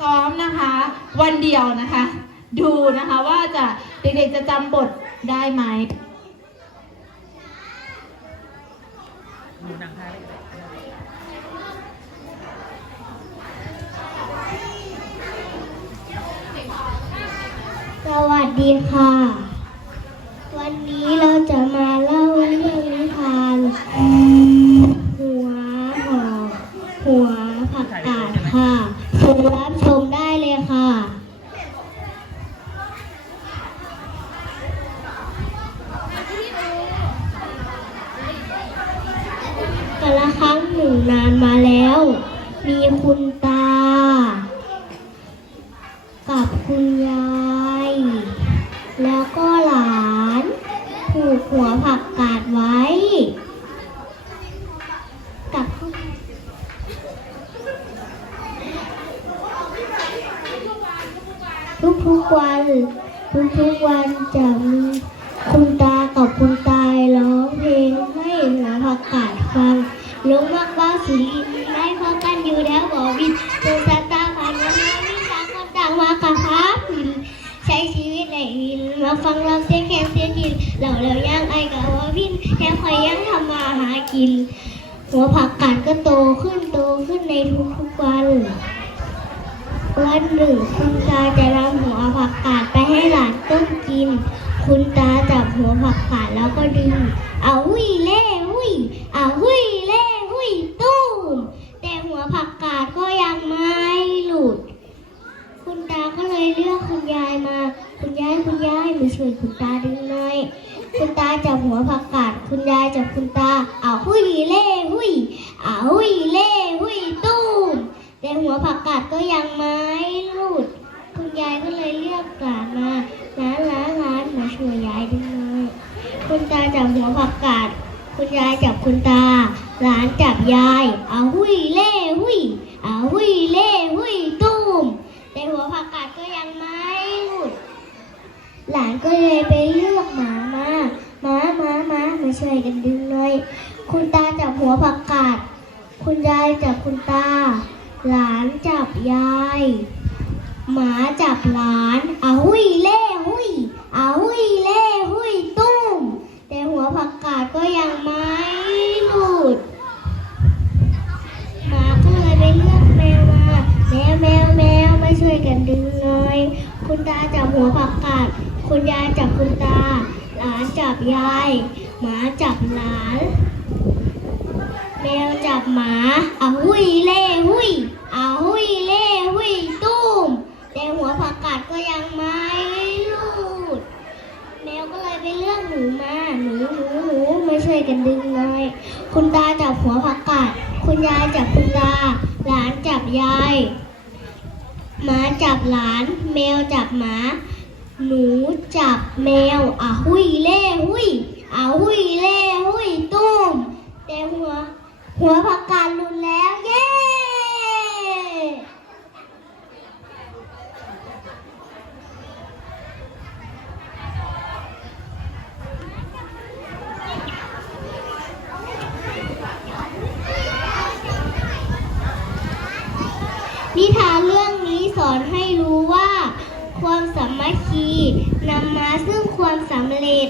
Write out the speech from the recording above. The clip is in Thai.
ซ้อมนะคะ วันเดียวนะคะ ดูนะคะว่าจะเด็กๆจะจำบทได้ไหมดูนังไทยเลยสวัสดีค่ะ วันนี้เรา กละครั้งหนึ่งนานมาแล้ว มีคุณตา กับคุณยาย แล้วก็หลานผูกหัวผักกาดไว้ กับทุกๆวันทุกๆวันจะมีคุณตากับคุณตายร้องเพลงให้หัวผักกาดฟัง ลงมากบ้าสุรินทร์ได้พอกันอยู่แล้วบอกวินจนสตาผ่านมาวิชาคนต่างมากับพาพินใช้ชีวิตในวินมาฟังเราเสียงแค่เสียงดินเราแล้วยังไอกับว่าวินแค่คอยยังทำมาหากิน หัวผักกาดก็โตขึ้นโตขึ้นในทุกๆวันวันหนึ่งคุณตาจะนำหัวผักกาดไปให้หลานต้มกิน คุณตาจับหัวผักกาดแล้วก็ดึงเอาหุยเล่หุยเอาหุยเล่หุยตุ้ม แต่หัวผักกาดก็ยังไม่หลุด คุณตาก็เลยเรี ยกคุณยายมา คุณยายคุณยายมาช่วยคุณตาดึงหน่อยคุณตาจับหัวผักกาดคุณยายจับคุณตาเอาหุยเล่หุยเอาหุยเล่หุยตุ้มแต่หัวผักกาดก็ยังไม่หลุดคุณยายก็เลยเรียกหลานมาร้านร้านร้านมาช่วยยายดึงหน่อยคุณตาจับหัวผักกาดคุณยายจับคุณตา หลานจับยายเอาหุยเล่หุยเอาหุยเล่หุยตุ้มแต่หัวผักกาดก็ยังไม่ ช่วยกันดึงหน่อยคุณตาจับหัวผักกาด คุณยายจับคุณตา หลานจับยาย หมาจับหลานอาหุยเล่หุยอาหุยเล่หุยตุ้ม แต่หัวผักกาดก็ยังไม่หลุด หมาก็เลยไปเลือกแมวมา แมวแมวแมวมาช่วยกันดึงหน่อยคุณตาจับหัวผักกาด คุณยายจับคุณตา หลานจับยาย หมาจับหลาน แมวจับหมาอาหุยเล่หุยอาหุยเล่หุยตุ้มแต่หัวผักกาดก็ยังไม่ลุดแมวก็เลยไปเลือกหนูมาหนูหนูหนูมาช่วยกันดึงหน่อย คุณตาจับหัวผักกาดคุณยายจับคุณตา หลานจับยายหมาจับหลาน แมวจับหมา หนูจับแมวอะหุยเล่หุย อะหุยเล่หุยตุ้มแต่หัว หัวผักกาดหลุดแล้วเย้นิทานเรื่องนี้สอนให้รู้ว่า ความสามัคคีนำมาซึ่งความสำเร็จ